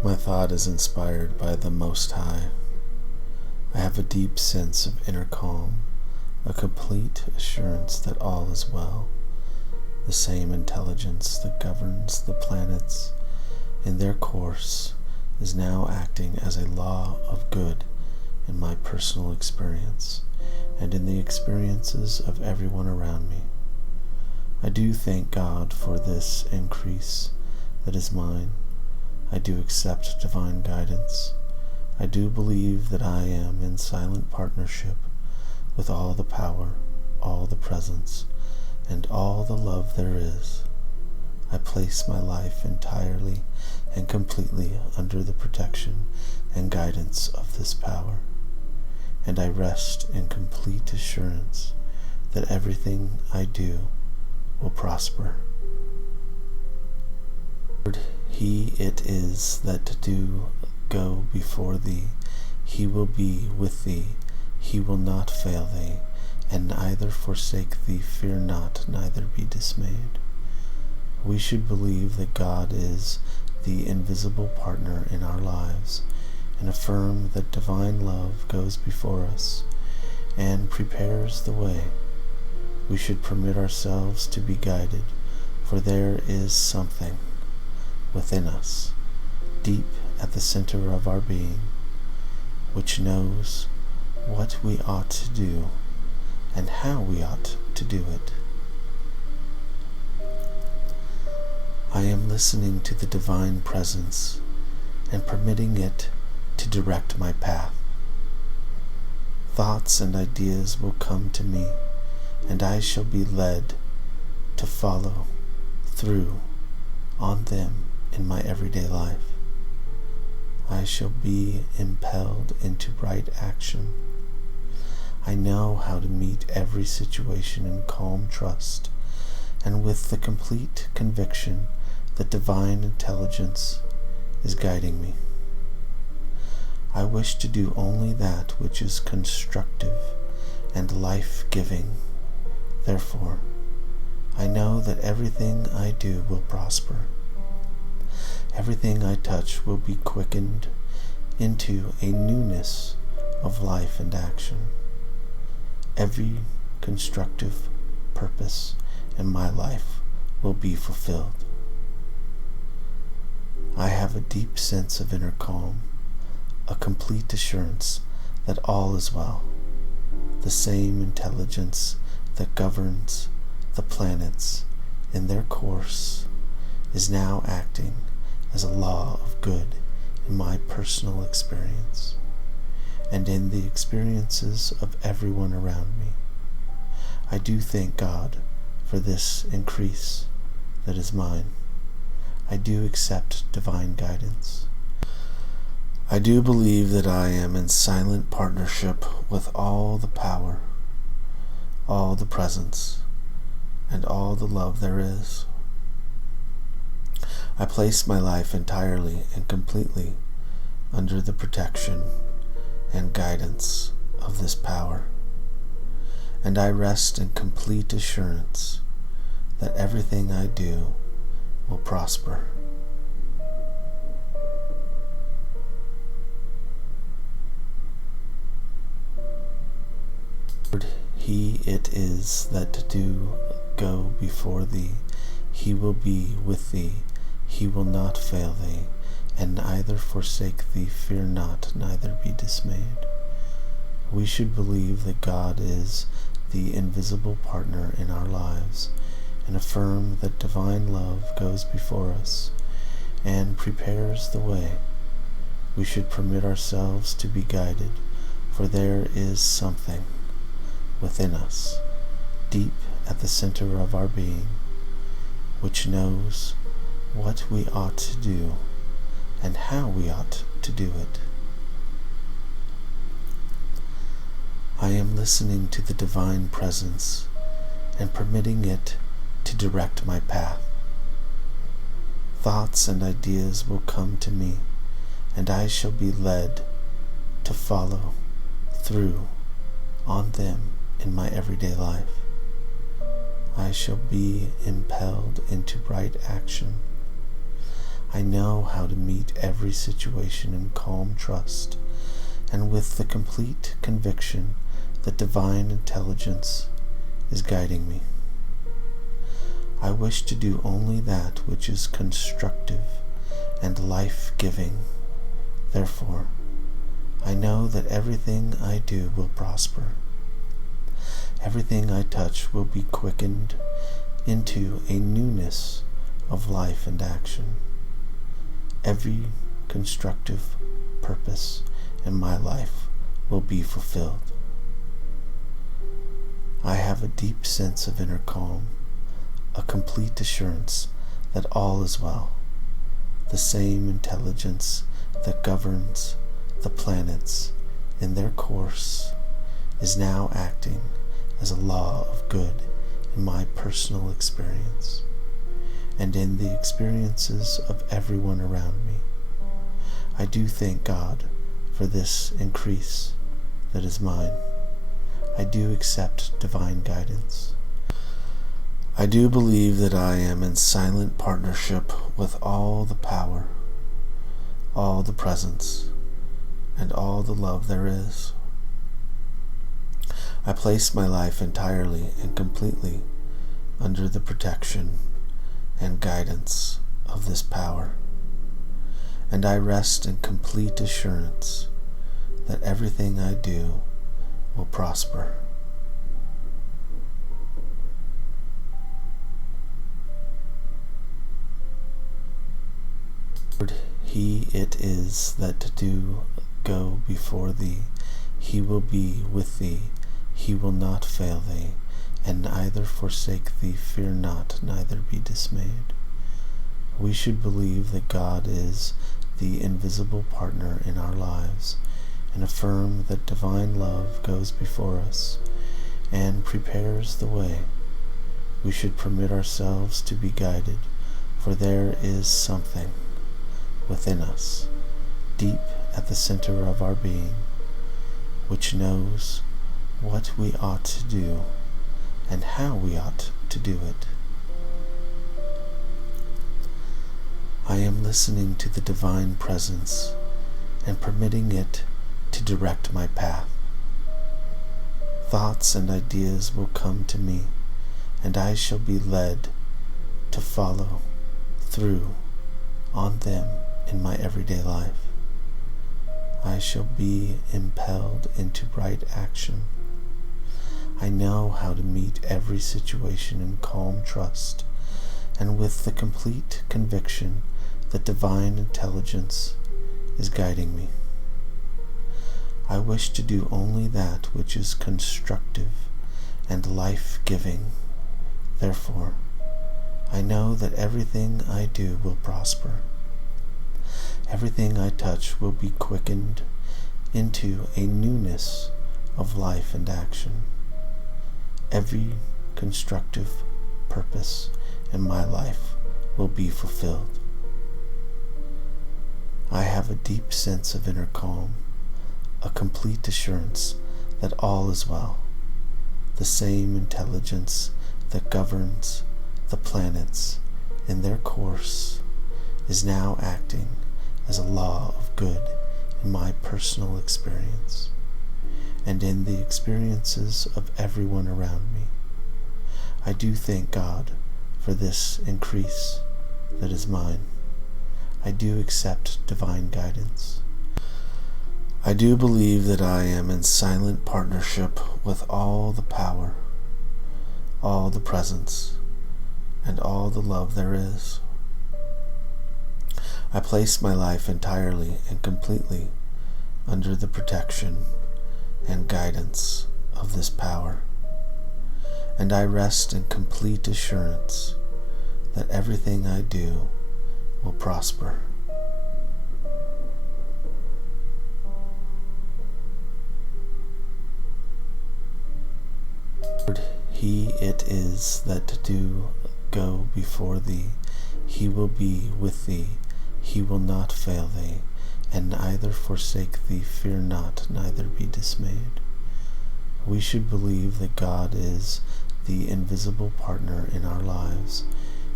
My thought is inspired by the Most High. I have a deep sense of inner calm, a complete assurance that all is well. The same intelligence that governs the planets in their course is now acting as a law of good in my personal experience and in the experiences of everyone around me. I do thank God for this increase that is mine. I do accept divine guidance. I do believe that I am in silent partnership with all the power, all the presence, and all the love there is. I place my life entirely and completely under the protection and guidance of this power, and I rest in complete assurance that everything I do will prosper. Lord, He it is that do go before thee. He will be with thee. He will not fail thee, and neither forsake thee. Fear not, neither be dismayed. We should believe that God is the invisible partner in our lives, and affirm that divine love goes before us and prepares the way. We should permit ourselves to be guided, for there is something within us, deep at the center of our being, which knows what we ought to do and how we ought to do it. I am listening to the divine presence and permitting it to direct my path. Thoughts and ideas will come to me, and I shall be led to follow through on them in my everyday life. I shall be impelled into right action. I know how to meet every situation in calm trust and with the complete conviction that divine intelligence is guiding me. I wish to do only that which is constructive and life-giving. Therefore, I know that everything I do will prosper. Everything I touch will be quickened into a newness of life and action. Every constructive purpose in my life will be fulfilled. I have a deep sense of inner calm, a complete assurance that all is well. The same intelligence that governs the planets in their course is now acting as a law of good in my personal experience and in the experiences of everyone around me. I do thank God for this increase that is mine. I do accept divine guidance. I do believe that I am in silent partnership with all the power, all the presence, and all the love there is. I place my life entirely and completely under the protection and guidance of this power, and I rest in complete assurance that everything I do will prosper. Lord, He it is that do go before thee. He will be with thee. He will not fail thee, and neither forsake thee. Fear not, neither be dismayed. We should believe that God is the invisible partner in our lives, and affirm that divine love goes before us and prepares the way. We should permit ourselves to be guided, for there is something within us, deep at the center of our being, which knows what we ought to do and how we ought to do it. I am listening to the divine presence and permitting it to direct my path. Thoughts and ideas will come to me, and I shall be led to follow through on them in my everyday life. I shall be impelled into right action. I know how to meet every situation in calm trust and with the complete conviction that divine intelligence is guiding me. I wish to do only that which is constructive and life-giving. Therefore, I know that everything I do will prosper. Everything I touch will be quickened into a newness of life and action. Every constructive purpose in my life will be fulfilled. I have a deep sense of inner calm, a complete assurance that all is well. The same intelligence that governs the planets in their course is now acting as a law of good in my personal experience and in the experiences of everyone around me. I do thank God for this increase that is mine. I do accept divine guidance. I do believe that I am in silent partnership with all the power, all the presence, and all the love there is. I place my life entirely and completely under the protection and guidance of this power, and I rest in complete assurance that everything I do will prosper. He it is that do go before thee. He will be with thee. He will not fail thee, and neither forsake thee. Fear not, neither be dismayed. We should believe that God is the invisible partner in our lives, and affirm that divine love goes before us and prepares the way. We should permit ourselves to be guided, for there is something within us, deep at the center of our being, which knows what we ought to do and how we ought to do it. I am listening to the divine presence and permitting it to direct my path. Thoughts and ideas will come to me, and I shall be led to follow through on them in my everyday life. I shall be impelled into right action. I know how to meet every situation in calm trust and with the complete conviction that divine intelligence is guiding me. I wish to do only that which is constructive and life-giving. Therefore, I know that everything I do will prosper. Everything I touch will be quickened into a newness of life and action. Every constructive purpose in my life will be fulfilled. I have a deep sense of inner calm, a complete assurance that all is well. The same intelligence that governs the planets in their course is now acting as a law of good in my personal experience and in the experiences of everyone around me. I do thank God for this increase that is mine. I do accept divine guidance. I do believe that I am in silent partnership with all the power, all the presence, and all the love there is. I place my life entirely and completely under the protection and guidance of this power, and I rest in complete assurance that everything I do will prosper. He it is that do go before thee. He will be with thee. He will not fail thee, and neither forsake thee. Fear not, neither be dismayed. We should believe that God is the invisible partner in our lives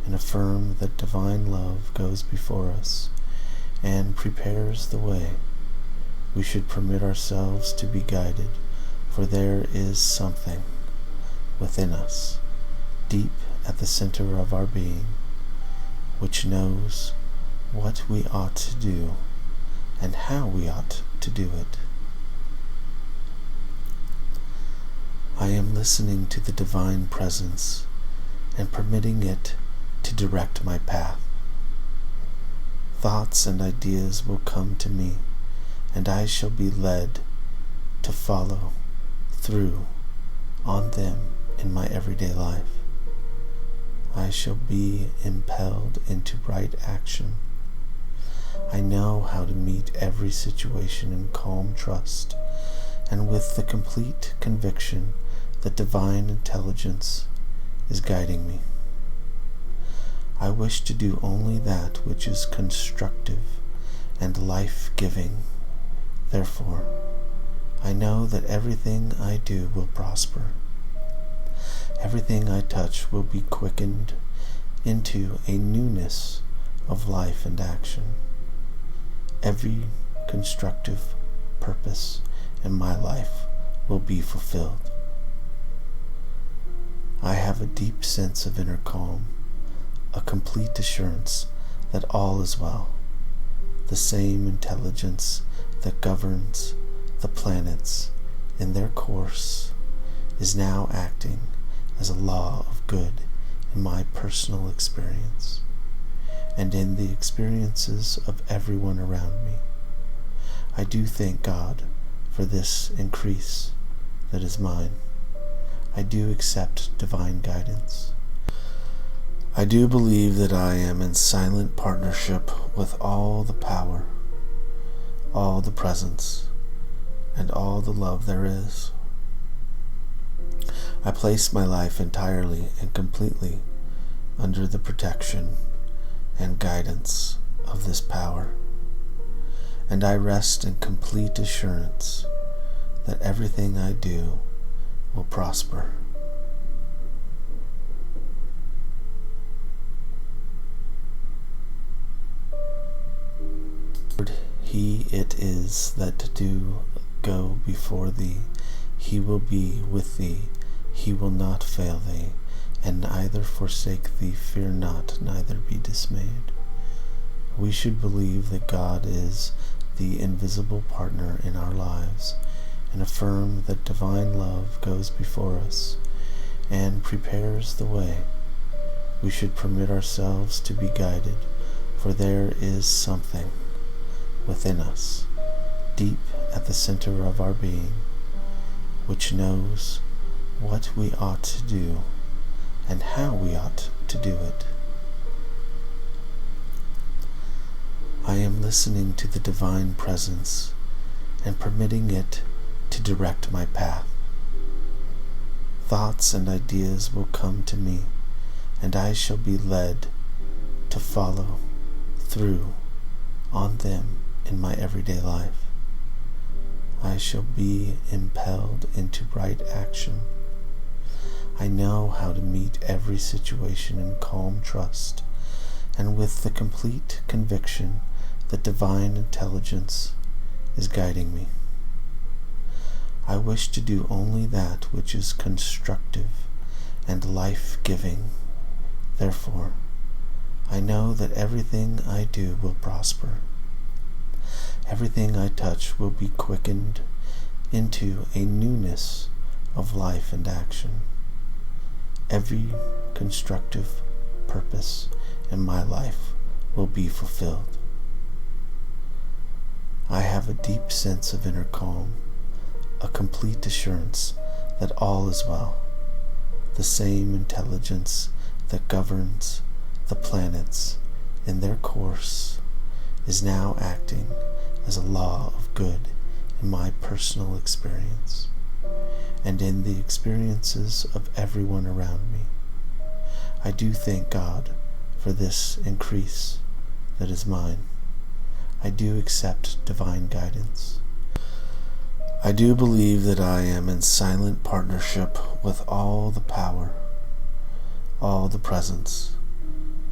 and affirm that divine love goes before us and prepares the way. We should permit ourselves to be guided, for there is something within us, deep at the center of our being, which knows what we ought to do and how we ought to do it. I am listening to the divine presence and permitting it to direct my path. Thoughts and ideas will come to me, and I shall be led to follow through on them in my everyday life. I shall be impelled into right action. I know how to meet every situation in calm trust and with the complete conviction that divine intelligence is guiding me. I wish to do only that which is constructive and life-giving. Therefore, I know that everything I do will prosper. Everything I touch will be quickened into a newness of life and action. Every constructive purpose in my life will be fulfilled. I have a deep sense of inner calm, a complete assurance that all is well. The same intelligence that governs the planets in their course is now acting as a law of good in my personal experience and in the experiences of everyone around me. I do thank God for this increase that is mine. I do accept divine guidance. I do believe that I am in silent partnership with all the power, all the presence, and all the love there is. I place my life entirely and completely under the protection and guidance of this power, and I rest in complete assurance that everything I do will prosper. He it is that do go before thee. He will be with thee. He will not fail thee, and neither forsake thee. Fear not, neither be dismayed. We should believe that God is the invisible partner in our lives, and affirm that divine love goes before us and prepares the way. We should permit ourselves to be guided, for there is something within us, deep at the center of our being, which knows what we ought to do and how we ought to do it. I am listening to the divine presence and permitting it to direct my path. Thoughts and ideas will come to me, and I shall be led to follow through on them in my everyday life. I shall be impelled into right action. I know how to meet every situation in calm trust and with the complete conviction that divine intelligence is guiding me. I wish to do only that which is constructive and life-giving. Therefore, I know that everything I do will prosper. Everything I touch will be quickened into a newness of life and action. Every constructive purpose in my life will be fulfilled. I have a deep sense of inner calm, a complete assurance that all is well. The same intelligence that governs the planets in their course is now acting as a law of good in my personal experience and in the experiences of everyone around me. I do thank God for this increase that is mine. I do accept divine guidance. I do believe that I am in silent partnership with all the power, all the presence,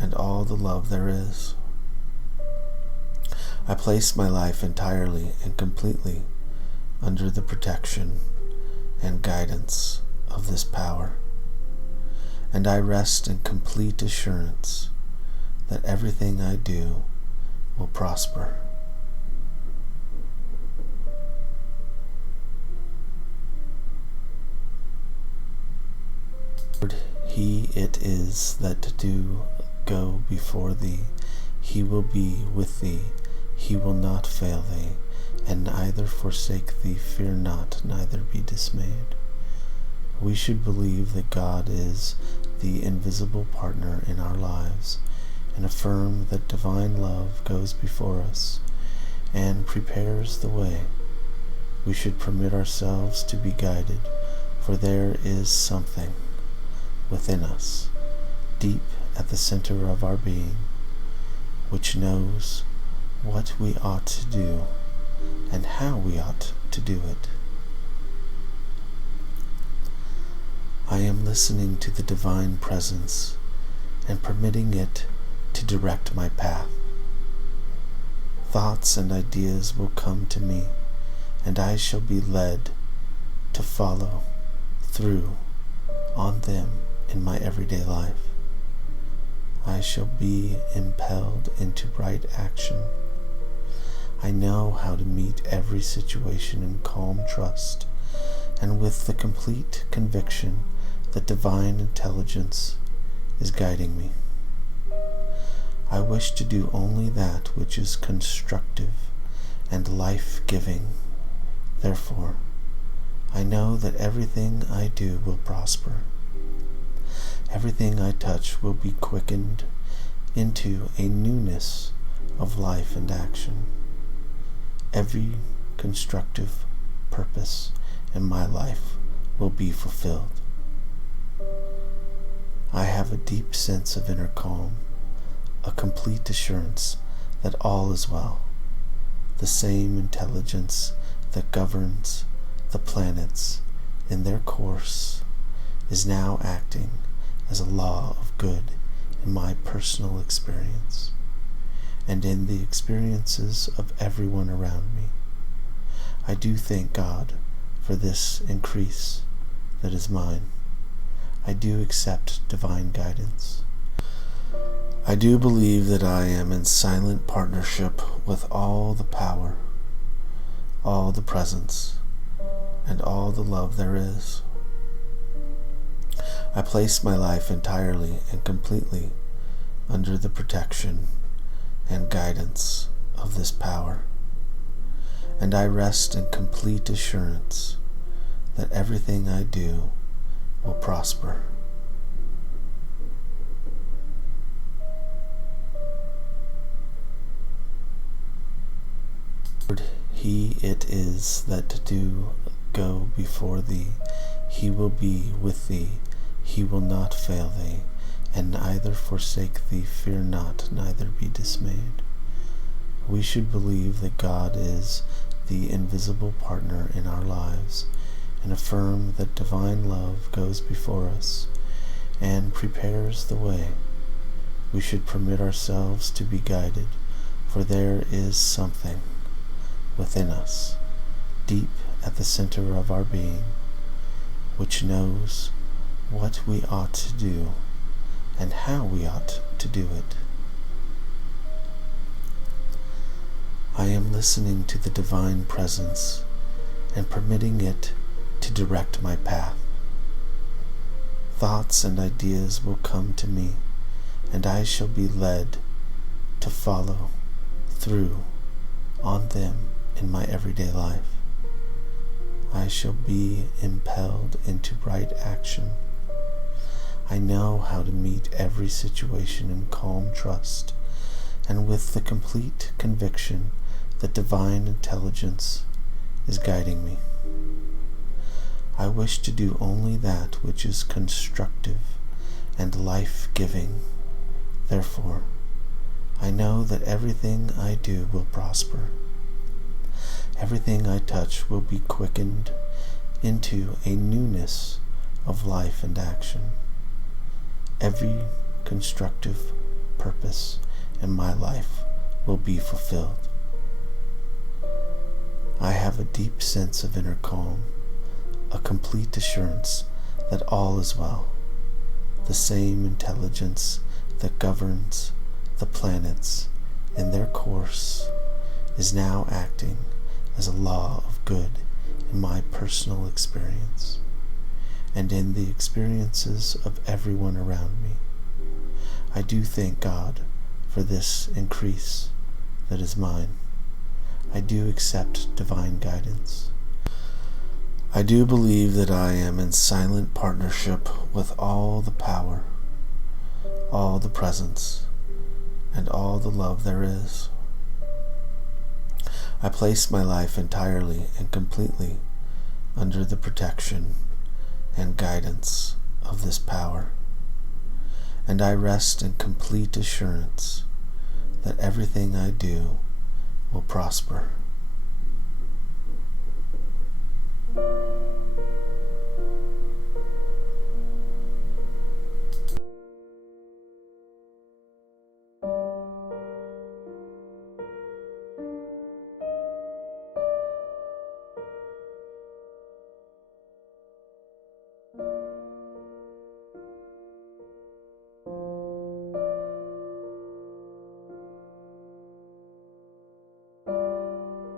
and all the love there is. I place my life entirely and completely under the protection and guidance of this power, and I rest in complete assurance that everything I do will prosper. He it is that do go before thee. He will be with thee. He will not fail thee, and neither forsake thee. Fear not, neither be dismayed. We should believe that God is the invisible partner in our lives, and affirm that divine love goes before us and prepares the way. We should permit ourselves to be guided, for there is something within us, deep at the center of our being, which knows what we ought to do and how we ought to do it. I am listening to the divine presence and permitting it to direct my path. Thoughts and ideas will come to me, and I shall be led to follow through on them in my everyday life. I shall be impelled into right action. I know how to meet every situation in calm trust and with the complete conviction that divine intelligence is guiding me. I wish to do only that which is constructive and life-giving. Therefore, I know that everything I do will prosper. Everything I touch will be quickened into a newness of life and action. Every constructive purpose in my life will be fulfilled. I have a deep sense of inner calm, a complete assurance that all is well. The same intelligence that governs the planets in their course is now acting as a law of good in my personal experience and in the experiences of everyone around me. I do thank God for this increase that is mine. I do accept divine guidance. I do believe that I am in silent partnership with all the power, all the presence, and all the love there is. I place my life entirely and completely under the protection and guidance of this power, and I rest in complete assurance that everything I do will prosper. He it is that do go before thee. He will be with thee. He will not fail thee, and neither forsake thee. Fear not, neither be dismayed. We should believe that God is the invisible partner in our lives, and affirm that divine love goes before us and prepares the way. We should permit ourselves to be guided, for there is something within us, deep at the center of our being, which knows what we ought to do and how we ought to do it. I am listening to the divine presence and permitting it to direct my path. Thoughts and ideas will come to me, and I shall be led to follow through on them in my everyday life. I shall be impelled into right action. I know how to meet every situation in calm trust and with the complete conviction that divine intelligence is guiding me. I wish to do only that which is constructive and life-giving. Therefore, I know that everything I do will prosper. Everything I touch will be quickened into a newness of life and action. Every constructive purpose in my life will be fulfilled. I have a deep sense of inner calm, a complete assurance that all is well. The same intelligence that governs the planets in their course is now acting as a law of good in my personal experience and in the experiences of everyone around me. I do thank God for this increase that is mine. I do accept divine guidance. I do believe that I am in silent partnership with all the power, all the presence, and all the love there is. I place my life entirely and completely under the protection and guidance of this power, and I rest in complete assurance that everything I do will prosper.